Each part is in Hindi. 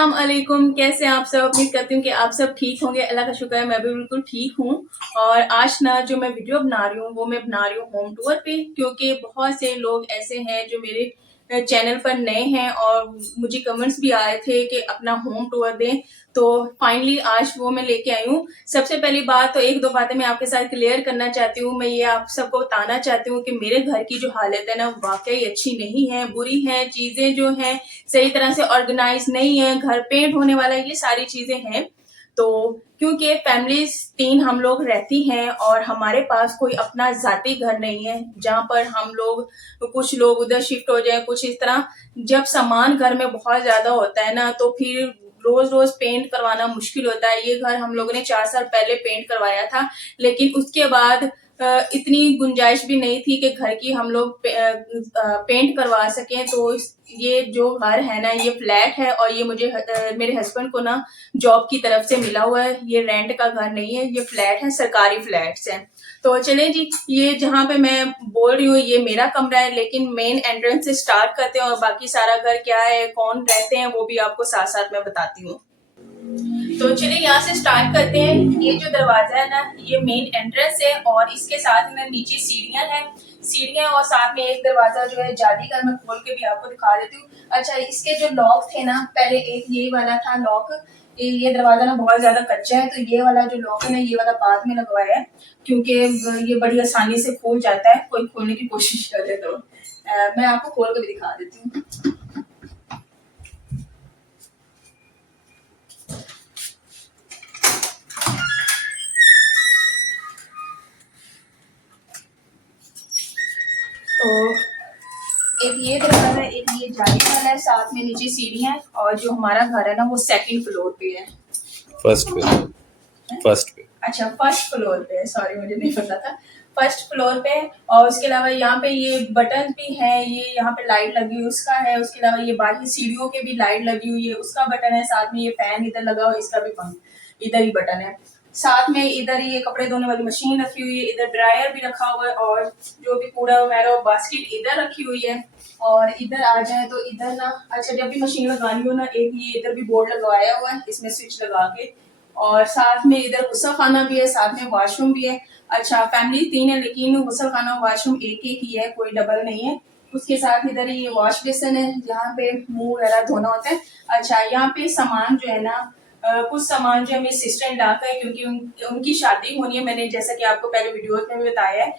अस्सलाम वालेकुम, कैसे हैं आप सब। उम्मीद करती हूँ कि आप सब ठीक होंगे। अल्लाह का शुक्र है मैं भी बिल्कुल ठीक हूँ। और आज ना जो मैं वीडियो बना रही हूँ वो मैं बना रही हूँ होम टूर पे, क्योंकि बहुत से लोग ऐसे हैं जो मेरे चैनल पर नए हैं और मुझे कमेंट्स भी आए थे कि अपना होम टूर दें। तो फाइनली आज वो मैं लेके आई हूँ। सबसे पहली बात तो एक दो बातें मैं आपके साथ क्लियर करना चाहती हूँ। मैं ये आप सबको बताना चाहती हूँ कि मेरे घर की जो हालत है ना वाकई अच्छी नहीं है, बुरी है। चीजें जो हैं सही तरह से ऑर्गेनाइज नहीं है, घर पेंट होने वाला है, ये सारी चीजें हैं। तो क्योंकि फैमिलीज 3 हम लोग रहती हैं और हमारे पास कोई अपना जाती घर नहीं है जहाँ पर हम लोग कुछ लोग उधर शिफ्ट हो जाए, कुछ इस तरह। जब सामान घर में बहुत ज्यादा होता है ना तो फिर रोज रोज पेंट करवाना मुश्किल होता है। ये घर हम लोगों ने 4 साल पहले पेंट करवाया था, लेकिन उसके बाद इतनी गुंजाइश भी नहीं थी कि घर की हम लोग पेंट करवा सकें। तो ये जो घर है ना ये फ्लैट है और ये मुझे मेरे हस्बैंड को ना जॉब की तरफ से मिला हुआ है। ये रेंट का घर नहीं है, ये फ्लैट है, सरकारी फ्लैट्स हैं। तो चले जी, ये जहाँ पे मैं बोल रही हूँ ये मेरा कमरा है, लेकिन मेन एंट्रेंस से स्टार्ट करते हैं और बाकी सारा घर क्या है, कौन रहते हैं, वो भी आपको साथ साथ मैं बताती हूँ। तो चलिए यहाँ से स्टार्ट करते हैं। ये जो दरवाजा है ना ये मेन एंट्रेंस है और इसके साथ में नीचे सीढ़ियां हैं, सीढ़ियां और साथ में एक दरवाजा जो है जाली का, मैं खोल के भी आपको दिखा देती हूँ। अच्छा, इसके जो लॉक थे ना, पहले एक ये वाला था लॉक। ये दरवाजा ना बहुत ज्यादा कच्चा है, तो ये वाला जो लॉक है ना ये वाला बाद में लगवाया है, क्योंकि ये बड़ी आसानी से खुल जाता है, कोई खोलने की कोशिश करे तो। मैं आपको खोल के भी दिखा देती हूँ। तो एक ये दरवाजा, एक ये जाली वाला है, साथ में नीचे सीढ़ियां है। और जो हमारा घर है ना वो सेकंड फ्लोर पे है। फर्स्ट पे। अच्छा, फर्स्ट फ्लोर पे है, सॉरी मुझे नहीं पता था। फर्स्ट फ्लोर पे। और उसके अलावा यहाँ पे ये बटन भी है, ये यहाँ पे लाइट लगी हुई उसका है। उसके अलावा ये बाकी सीढ़ियों के भी लाइट लगी हुई है, उसका बटन है। साथ में ये फैन इधर लगा हुआ है, इसका भी पंख इधर ही बटन है। साथ में इधर ये कपड़े धोने वाली मशीन रखी हुई है, इधर ड्रायर भी रखा हुआ है और जो भी कूड़ा वगैरह बास्केट इधर रखी हुई है। और इधर आ जाए तो इधर ना, अच्छा जब भी मशीन लगानी हो ना, एक ये इधर भी बोर्ड लगवाया हुआ है, इसमें स्विच लगा के। और साथ में इधर गुस्सा खाना भी है, साथ में वॉशरूम भी है। अच्छा, फैमिली 3 है लेकिन गुस्सा खाना वॉशरूम एक एक ही है, कोई डबल नहीं है। उसके साथ इधर ये वॉश बेसिन है जहाँ पे मुंह वगैरह धोना होता है। अच्छा, यहाँ पे सामान जो है ना, कुछ सामान जो है मेरी सिस्टर इन लॉ का है, क्योंकि उनकी शादी होनी है। मैंने जैसा कि आपको पहले वीडियोस में भी बताया है,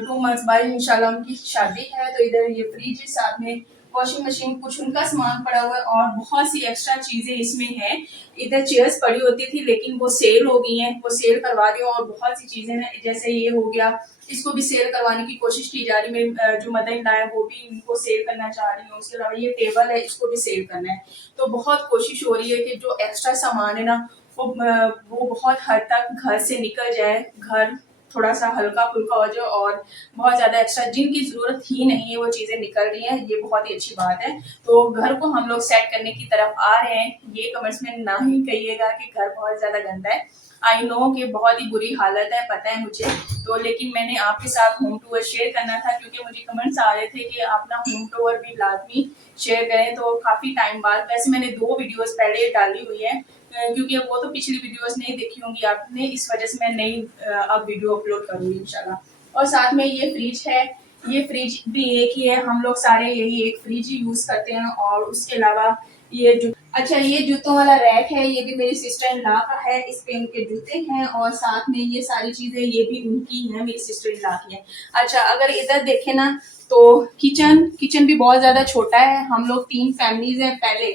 2 मंथ्स बाद इंशाल्लाह उनकी शादी है। तो इधर ये फ्रिज है, साथ में वॉशिंग मशीन, कुछ उनका सामान पड़ा हुआ है और बहुत सी एक्स्ट्रा चीजें इसमें हैं। इधर चेयर्स पड़ी होती थी लेकिन वो सेल हो गई हैं, वो सेल करवा रही हूँ। और बहुत सी चीजें हैं, जैसे ये हो गया, इसको भी सेल करवाने की कोशिश की जा रही है। मेरी जो मदर इन लॉ है वो भी इनको सेल करना चाह रही है। उसके अलावा ये टेबल है, इसको भी सेल करना है। तो बहुत कोशिश हो रही है कि जो एक्स्ट्रा सामान है ना वो बहुत हद तक घर से निकल जाए, घर थोड़ा सा हल्का फुल्का हो जाए और बहुत ज्यादा एक्स्ट्रा जिनकी जरूरत ही नहीं है वो चीजें निकल रही हैं। ये बहुत ही अच्छी बात है। तो घर को हम लोग सेट करने की तरफ आ रहे हैं। ये कमेंट्स में ना ही कहिएगा कि घर बहुत ज्यादा गंदा है। आई नो कि बहुत ही बुरी हालत है, पता है मुझे। तो लेकिन मैंने आपके साथ होम टूर शेयर करना था, क्योंकि मुझे कमेंट्स आ रहे थे कि अपना होम टूर भी लाजमी शेयर करें। तो काफी टाइम बाद, वैसे मैंने 2 वीडियोस पहले डाली हुई है, क्योंकि वो तो पिछली वीडियोस नहीं देखी होंगी आपने, इस वजह से मैं नई अब वीडियो अपलोड करूंगी इंशाल्लाह। और साथ में ये फ्रिज है, ये फ्रिज भी एक ही है, हम लोग सारे यही एक फ्रिज ही यूज करते हैं। और उसके अलावा ये जो, अच्छा ये जूतों वाला रैक है, ये भी मेरी सिस्टर इन लॉ का है, इस पे उनके जूते हैं। और साथ में ये सारी चीजें ये भी उनकी हैं, मेरी सिस्टर इन लॉ की है। अच्छा, अगर इधर देखे ना तो किचन भी बहुत ज्यादा छोटा है। हम लोग 3 फैमिलीज हैं। पहले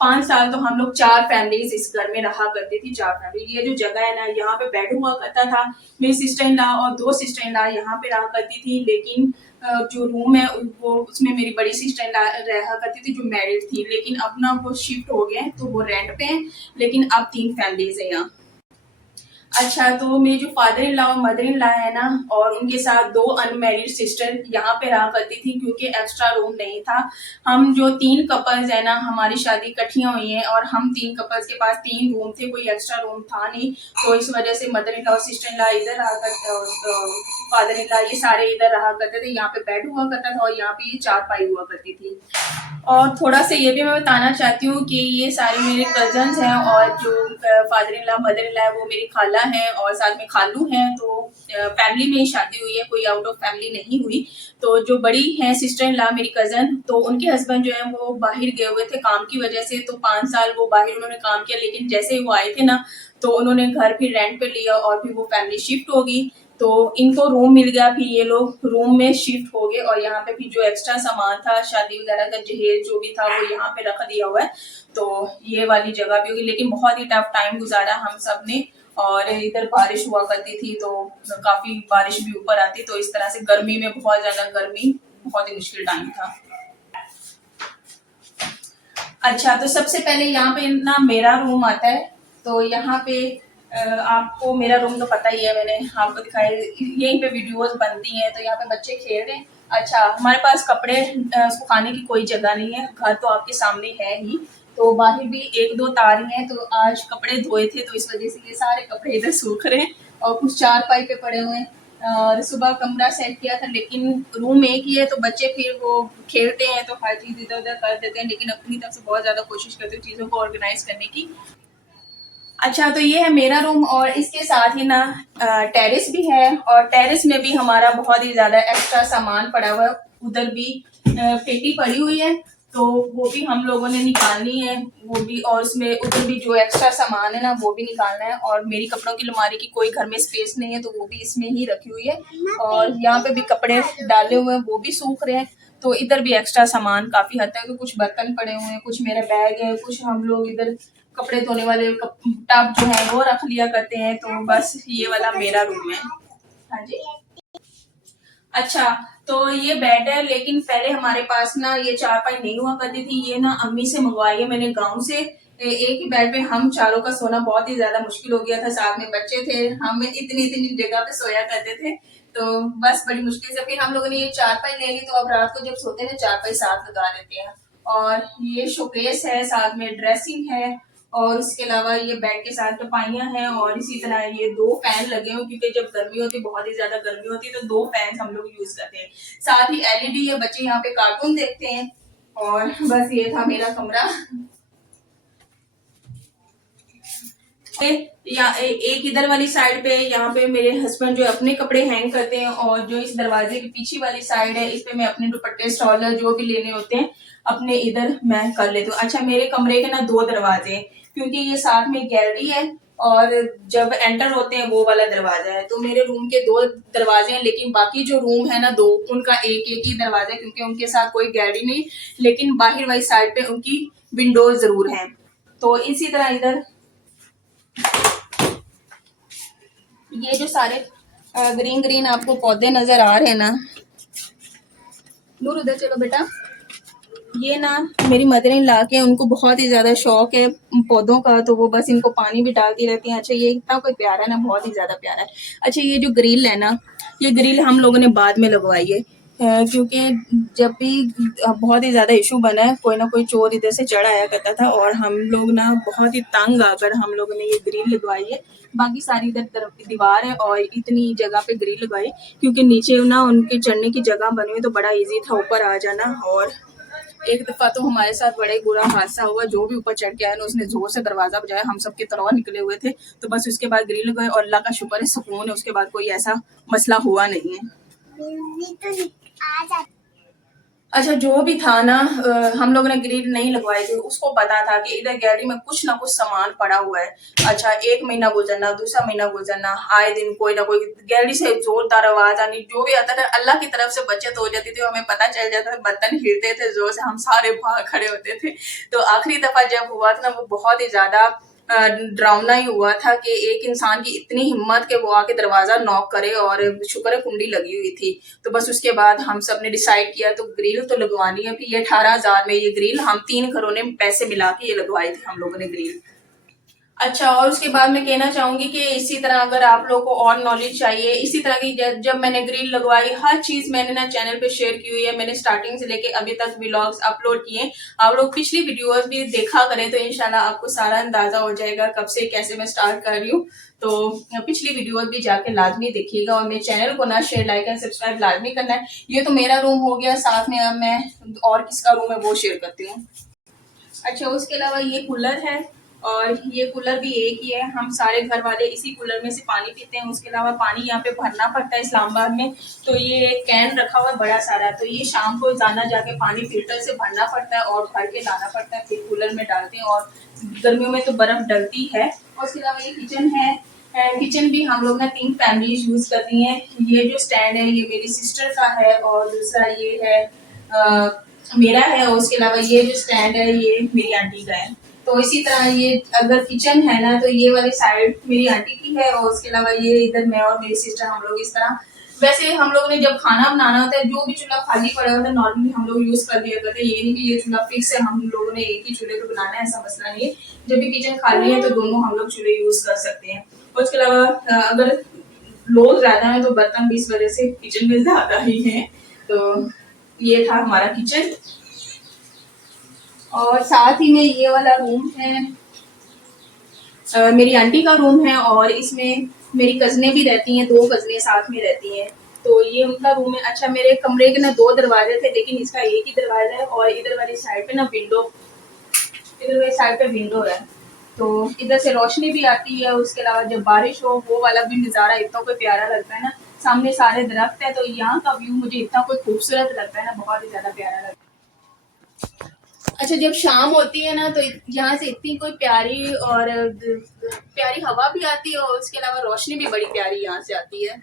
5 साल तो हम लोग 4 फैमिलीज इस घर में रहा करती थी, 4 फैमिली। ये जो जगह है ना यहाँ पे बेड हुआ करता था। मेरी सिस्टर इन लॉ और 2 सिस्टर इन लॉ यहाँ पे रहा करती थी, लेकिन जो रूम है वो उसमें मेरी बड़ी सिस्टर इन लॉ रहा करती थी जो मैरिड थी। लेकिन अब ना वो शिफ्ट हो गए तो वो रेंट पे है, लेकिन अब 3 फैमिलीज है यहाँ। अच्छा, तो मेरे जो फादर इन लॉ और मदर इन लॉ है ना, और उनके साथ 2 अनमैरिड सिस्टर यहाँ पे रहा करती थी, क्योंकि एक्स्ट्रा रूम नहीं था। हम जो 3 कपल्स है ना, हमारी शादी इकट्ठियाँ हुई हैं और हम 3 कपल्स के पास 3 रूम थे, कोई एक्स्ट्रा रूम था नहीं। तो इस वजह से मदर इन लॉ और सिस्टर इन लॉ इधर रहा करते, और फादर इन लॉ ये सारे इधर रहा करते थे। यहाँ पे बेड हुआ करता था और यहाँ पे ये चारपाई हुआ करती थी। और थोड़ा सा ये भी मैं बताना चाहती हूँ कि ये सारे मेरे कजन्स हैं, और जो father in law mother in law है वो मेरी खाला है और साथ में खालू हैं। तो फैमिली में ही शादी हुई है, कोई आउट ऑफ फैमिली नहीं हुई। तो जो बड़ी हैं सिस्टर इन लॉ मेरी कजन, तो उनके हस्बैंड जो है वो बाहर गए हुए थे काम की वजह से। तो 5 साल वो बाहर उन्होंने काम किया, लेकिन जैसे ही वो आए थे ना, तो उन्होंने घर फिर रेंट पे लिया और फिर वो फैमिली शिफ्ट होगी। तो इनको रूम मिल गया, फिर ये लोग रूम में शिफ्ट हो गए, और यहाँ पे भी जो एक्स्ट्रा सामान था शादी वगैरह का जहेज जो भी था वो यहाँ पे रख दिया हुआ है। तो ये वाली जगह भी होगी, लेकिन बहुत ही टफ टाइम गुजारा हम सब ने। और इधर बारिश हुआ करती थी, तो काफी बारिश भी ऊपर आती, तो इस तरह से गर्मी में बहुत ज्यादा गर्मी, बहुत ही मुश्किल टाइम था। अच्छा, तो सबसे पहले यहाँ पे ना मेरा रूम आता है। तो यहाँ पे आपको मेरा रूम तो पता ही है, मैंने आपको दिखाया, यहीं पे वीडियोस बनती हैं। तो यहाँ पे बच्चे खेल रहे हैं। अच्छा, हमारे पास कपड़े सुखाने की कोई जगह नहीं है, घर तो आपके सामने है ही। तो बाहर भी 1-2 तार ही हैं, तो आज कपड़े धोए थे तो इस वजह से ये सारे कपड़े इधर सूख रहे हैं, और कुछ चारपाई पे पड़े हुए हैं। और सुबह कमरा सेट किया था, लेकिन रूम एक ही है, तो बच्चे फिर वो खेलते हैं तो हर चीज़ इधर उधर कर देते हैं, लेकिन अपनी तरफ से बहुत ज़्यादा कोशिश करते हैं चीज़ों को ऑर्गेनाइज करने की। अच्छा, तो ये है मेरा रूम, और इसके साथ ही ना टेरेस भी है, और टेरेस में भी हमारा बहुत ही ज़्यादा एक्स्ट्रा सामान पड़ा हुआ है। उधर भी पेटी पड़ी हुई है, तो वो भी हम लोगों ने निकालनी है, वो भी। और उसमें उधर भी जो एक्स्ट्रा सामान है ना वो भी निकालना है। और मेरी कपड़ों की अलमारी की कोई घर में स्पेस नहीं है, तो वो भी इसमें ही रखी हुई है। और यहाँ पे भी कपड़े डाले हुए हैं, वो भी सूख रहे हैं। तो इधर भी एक्स्ट्रा सामान काफी हद तक, तो कुछ बर्तन पड़े हुए हैं, कुछ मेरा बैग है, कुछ हम लोग इधर कपड़े धोने वाले टब जो है वो रख लिया करते हैं। तो बस ये वाला मेरा रूम है। हाँ जी। अच्छा, तो ये बेड है, लेकिन पहले हमारे पास ना ये चारपाई नहीं हुआ करती थी, ये ना अम्मी से मंगवाई है मैंने गांव से। एक ही बेड पे हम चारों का सोना बहुत ही ज्यादा मुश्किल हो गया था, साथ में बच्चे थे, हम इतनी इतनी जगह पे सोया करते थे। तो बस बड़ी मुश्किल से फिर हम लोगों ने ये चारपाई ले ली। तो अब रात को जब सोते हैं चारपाई साथ लगा देते हैं। और ये शोकेस है, साथ में ड्रेसिंग है, और उसके अलावा ये बेड के साथ टपाइयाँ हैं, और इसी तरह ये 2 फैन लगे हुए, क्योंकि जब गर्मी होती है, बहुत ही ज्यादा गर्मी होती है, तो 2 फैन हम लोग यूज करते हैं। साथ ही एलईडी है, बच्चे यहाँ पे कार्टून देखते हैं। और बस ये था मेरा कमरा। एक इधर वाली साइड पे, यहाँ पे मेरे हस्बैंड जो अपने कपड़े हैंग करते हैं, और जो इस दरवाजे की पीछे वाली साइड है, इस पे मैं अपने दुपट्टे स्टॉलर जो भी लेने होते हैं अपने इधर मैं कर लेती हूँ। अच्छा, मेरे कमरे के ना 2 दरवाजे हैं, क्योंकि ये साथ में गैलरी है, और जब एंटर होते हैं वो वाला दरवाजा है। तो मेरे रूम के 2 दरवाजे हैं, लेकिन बाकी जो रूम है ना 2, उनका एक एक ही दरवाजा है, क्योंकि उनके साथ कोई गैलरी नहीं, लेकिन बाहर वाली साइड पे उनकी विंडोज जरूर है। तो इसी तरह इधर ये जो सारे ग्रीन ग्रीन आपको पौधे नजर आ रहे हैं ना, नूर उधर चलो बेटा, ये ना मेरी मदर इन ला के, उनको बहुत ही ज्यादा शौक है पौधों का, तो वो बस इनको पानी भी डालती रहती हैं। अच्छा, ये इतना कोई प्यारा है ना, बहुत ही ज्यादा प्यारा है। अच्छा, ये जो ग्रिल है ना, ये ग्रिल हम लोगों ने बाद में लगवाई है, क्योंकि जब भी बहुत ही ज्यादा इशू बना है, कोई ना कोई चोर इधर से चढ़ आया करता था, और हम लोग ना बहुत ही तंग आकर हम लोगों ने ये ग्रिल लगवाई है। बाकी सारी इधर तरफ की दीवार है, और इतनी जगह पे ग्रिल लगवाई, क्योंकि नीचे ना उनके चढ़ने की जगह बनी हुई, तो बड़ा इजी था ऊपर आ जाना। और एक दफा तो हमारे साथ बड़ा ही बुरा हादसा हुआ, जो भी ऊपर चढ़ के आया ना उसने जोर से दरवाजा बजाया, हम सबके तरह निकले हुए थे। तो बस उसके बाद ग्रिल गए, और अल्लाह का शुक्र है, सुकून है, उसके बाद कोई ऐसा मसला हुआ नहीं है। अच्छा, जो भी था ना, हम लोगों ने ग्रिल नहीं लगवाई थी, उसको पता था कि इधर गैलरी में कुछ ना कुछ सामान पड़ा हुआ है। अच्छा, 1 महीना गुजरना, दूसरा महीना गुजरना, आए दिन कोई ना कोई गैलरी से जोरदार आवाज आनी, जो भी आता था अल्लाह की तरफ से बचत हो जाती थी, हमें पता चल जाता था, बर्तन हिलते थे जोर से, हम सारे बाहर खड़े होते थे। तो आखिरी दफा जब हुआ था ना, वो बहुत ही ज्यादा डरावना ही हुआ था कि एक इंसान की इतनी हिम्मत कि वो आके दरवाजा नॉक करे, और शुक्र है कुंडी लगी हुई थी। तो बस उसके बाद हम सब ने डिसाइड किया, तो ग्रिल तो लगवानी है। फिर ये 18,000 में ये ग्रिल हम 3 घरों ने पैसे मिला के ये लगवाई थी हम लोगों ने ग्रिल। अच्छा, और उसके बाद मैं कहना चाहूंगी कि इसी तरह अगर आप लोग को और नॉलेज चाहिए इसी तरह की, जब मैंने ग्रिल लगवाई हर चीज मैंने ना चैनल पे शेयर की हुई है। मैंने स्टार्टिंग से लेके अभी तक व्लॉग्स अपलोड किए। आप लोग पिछली वीडियोस भी देखा करें तो इंशाल्लाह आपको सारा अंदाजा हो जाएगा कब से कैसे मैं स्टार्ट कर रही हूँ। तो पिछली वीडियोस भी जाके लाजमी देखिएगा और मेरे चैनल को ना शेयर लाइक एंड सब्सक्राइब लाजमी करना है। ये तो मेरा रूम हो गया, साथ में अब मैं और किसका रूम है वो शेयर करती हूँ। अच्छा, उसके अलावा ये कूलर है और ये कूलर भी एक ही है। हम सारे घर वाले इसी कूलर में से पानी पीते हैं। उसके अलावा पानी यहाँ पे भरना पड़ता है इस्लामाबाद में, तो ये एक कैन रखा हुआ है बड़ा सारा, तो ये शाम को जाना जाके पानी फिल्टर से भरना पड़ता है और भर के लाना पड़ता है, फिर कूलर में डालते हैं और गर्मियों में तो बर्फ डलती है। और उसके अलावा ये किचन है। किचन भी हम लोग ना 3 फैमिलीज यूज करती हैं। ये जो स्टैंड है ये मेरी सिस्टर का है और दूसरा ये है मेरा है। और उसके अलावा ये जो स्टैंड है ये मेरी आंटी का है। तो इसी तरह ये अगर किचन है ना तो ये वाली साइड मेरी आंटी की है और उसके अलावा ये इधर मैं और मेरी सिस्टर हम लोग इस तरह। वैसे हम लोग ने जब खाना बनाना होता है जो भी चूल्हा खाली पड़ा होता है नॉर्मली हम लोग यूज कर लिया करते हैं। ये नहीं कि ये चूल्हा फिक्स है हम लोगों ने एक ही चूल्हे पे बनाना है, ऐसा मसला नहीं है। जब भी किचन खाली है तो दोनों हम लोग चूल्हे यूज कर सकते हैं। और उसके अलावा अगर लोग ज्यादा है तो बर्तन भी इस वजह से किचन में ज्यादा ही है। तो ये था हमारा किचन। और साथ ही में ये वाला रूम है मेरी आंटी का रूम है और इसमें मेरी कजनें भी रहती हैं, 2 कजनें साथ में रहती हैं। तो ये उनका रूम है। अच्छा, मेरे कमरे के ना 2 दरवाजे थे लेकिन इसका एक ही दरवाजा है और इधर वाली साइड पे ना विंडो, इधर वाली साइड पे विंडो है, तो इधर से रोशनी भी आती है। उसके अलावा जब बारिश हो वो वाला भी नज़ारा इतना कोई प्यारा लगता है ना। सामने सारे दरख्त है तो यहाँ का व्यू मुझे इतना कोई खूबसूरत लगता है ना, बहुत ही ज्यादा प्यारा लगता है। अच्छा, जब शाम होती है ना तो यहाँ से इतनी कोई प्यारी और प्यारी हवा भी आती है और उसके अलावा रोशनी भी बड़ी प्यारी यहाँ से आती है।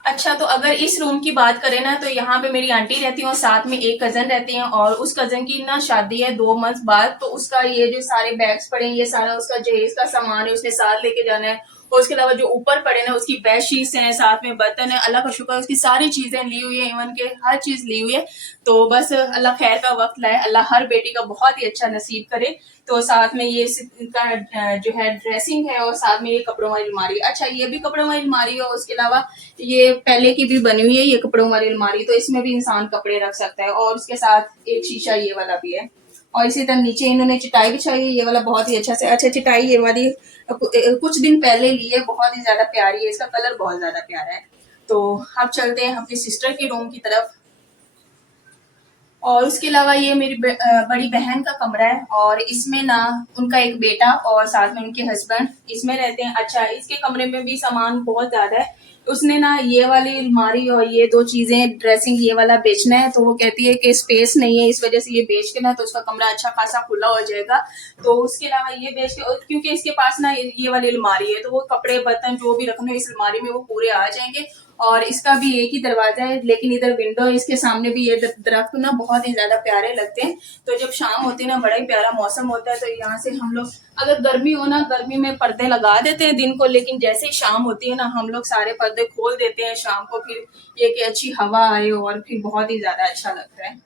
अच्छा, तो अगर इस रूम की बात करें ना तो यहाँ पे मेरी आंटी रहती है और साथ में एक कजन रहती है और उस कजन की ना शादी है 2 मंथ बाद, तो उसका ये जो सारे बैग्स पड़े हैं ये सारा उसका जहेज का सामान है, उसने साथ लेके जाना है। और उसके अलावा जो ऊपर पड़े ना उसकी बेडशीट्स हैं, साथ में बर्तन है, अल्लाह का शुक्र है उसकी सारी चीजें ली हुई है, इवन के हर चीज ली हुई है। तो बस अल्लाह खैर का वक्त लाए, अल्लाह हर बेटी का बहुत ही अच्छा नसीब करे। तो साथ में ये का जो है ड्रेसिंग है और साथ में ये कपड़ों वाली अलमारी। अच्छा, ये भी कपड़ों वाली अलमारी है और उसके अलावा ये पहले की भी बनी हुई है ये कपड़ों वाली अलमारी, तो इसमें भी इंसान कपड़े रख सकता है और उसके साथ एक शीशा ये वाला भी है। और इसी तरह नीचे इन्होंने चटाई बिछाई है ये वाला बहुत ही अच्छा से। अच्छा, चटाई ये वाली कुछ दिन पहले ली है, बहुत ही ज्यादा प्यारी है, इसका कलर बहुत ज्यादा प्यारा है। तो अब चलते हैं अपनी सिस्टर के रूम की तरफ। और उसके अलावा ये मेरी बड़ी बहन का कमरा है और इसमें ना उनका एक बेटा और साथ में उनके हस्बैंड इसमें रहते हैं। अच्छा, इसके कमरे में भी सामान बहुत ज्यादा है। उसने ना ये वाली अलमारी और ये 2 चीजें ड्रेसिंग ये वाला बेचना है, तो वो कहती है कि स्पेस नहीं है, इस वजह से ये बेच के ना तो उसका कमरा अच्छा खासा खुला हो जाएगा। तो उसके अलावा ये बेच के, और क्योंकि इसके पास ना ये वाली अलमारी है तो वो कपड़े बर्तन जो भी रखने इस अलमारी में वो पूरे आ जाएंगे। और इसका भी एक ही दरवाजा है लेकिन इधर विंडो है, इसके सामने भी ये दरख्त ना बहुत ही ज्यादा प्यारे लगते हैं। तो जब शाम होती है ना बड़ा ही प्यारा मौसम होता है, तो यहाँ से हम लोग अगर गर्मी हो ना गर्मी में पर्दे लगा देते हैं दिन को, लेकिन जैसे ही शाम होती है ना हम लोग सारे पर्दे खोल देते हैं शाम को, फिर ये कि अच्छी हवा आए और फिर बहुत ही ज्यादा अच्छा लगता है।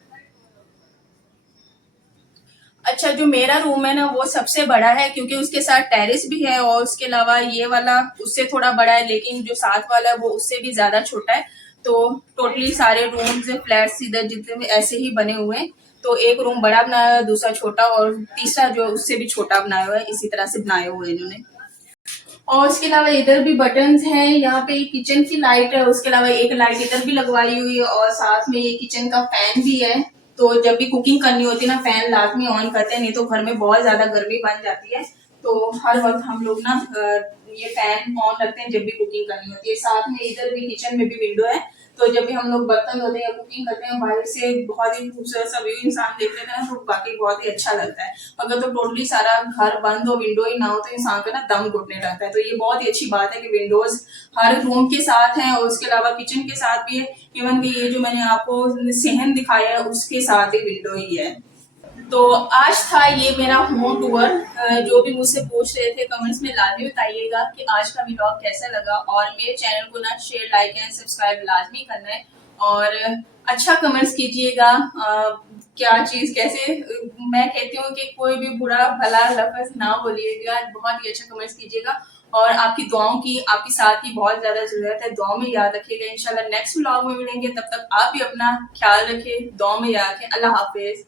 अच्छा, जो मेरा रूम है ना वो सबसे बड़ा है क्योंकि उसके साथ टेरेस भी है और उसके अलावा ये वाला उससे थोड़ा बड़ा है लेकिन जो साथ वाला है वो उससे भी ज्यादा छोटा है। तो टोटली सारे रूम्स फ्लैट्स इधर जितने भी ऐसे ही बने हुए हैं। तो एक रूम बड़ा बनाया है, दूसरा छोटा और तीसरा जो उससे भी छोटा बनाया हुआ है, इसी तरह से बनाए हुए हैं इन्होंने। और उसके अलावा इधर भी बटन्स हैं, यहाँ पे किचन की लाइट है, उसके अलावा एक लाइट इधर भी लगवाई हुई है और साथ में ये किचन का फैन भी है। तो जब भी कुकिंग करनी होती है ना फैन लाजमी ऑन करते हैं, नहीं तो घर में बहुत ज्यादा गर्मी बन जाती है। तो हर वक्त हम लोग ना ये फैन ऑन रखते हैं जब भी कुकिंग करनी होती है। साथ में इधर भी किचन में भी विंडो है, तो जब भी हम लोग बर्तन धोते हैं या कुकिंग करते हैं बाहर से बहुत ही खूबसूरत सा व्यू इंसान देख लेता है तो बाकी बहुत ही अच्छा लगता है। अगर तो टोटली सारा घर बंद हो विंडो ही ना हो तो इंसान का ना दम घुटने लगता है। तो ये बहुत ही अच्छी बात है कि विंडोज हर रूम के साथ हैं और उसके अलावा किचन के साथ भी है। इवन कि ये जो मैंने आपको सहन दिखाया है उसके साथ ही विंडो ही है। तो आज था ये मेरा होम टूर। जो भी मुझसे पूछ रहे थे कमेंट्स में लाजमी बताइएगा कि आज का व्लॉग कैसा लगा और मेरे चैनल को ना शेयर लाइक एंड सब्सक्राइब लाजमी करना है। और अच्छा कमेंट्स कीजिएगा। क्या चीज कैसे, मैं कहती हूँ कि कोई भी बुरा भला लफ्ज ना बोलिएगा, बहुत ही अच्छा कमेंट्स कीजिएगा। और आपकी दुआओं की, आपकी साथ की बहुत ज्यादा जरूरत है, दुआओं में याद रखिएगा। इंशाल्लाह नेक्स्ट व्लॉग में मिलेंगे, तब तक आप भी अपना ख्याल रखें, दुआओं में याद रखें। अल्लाह हाफिज।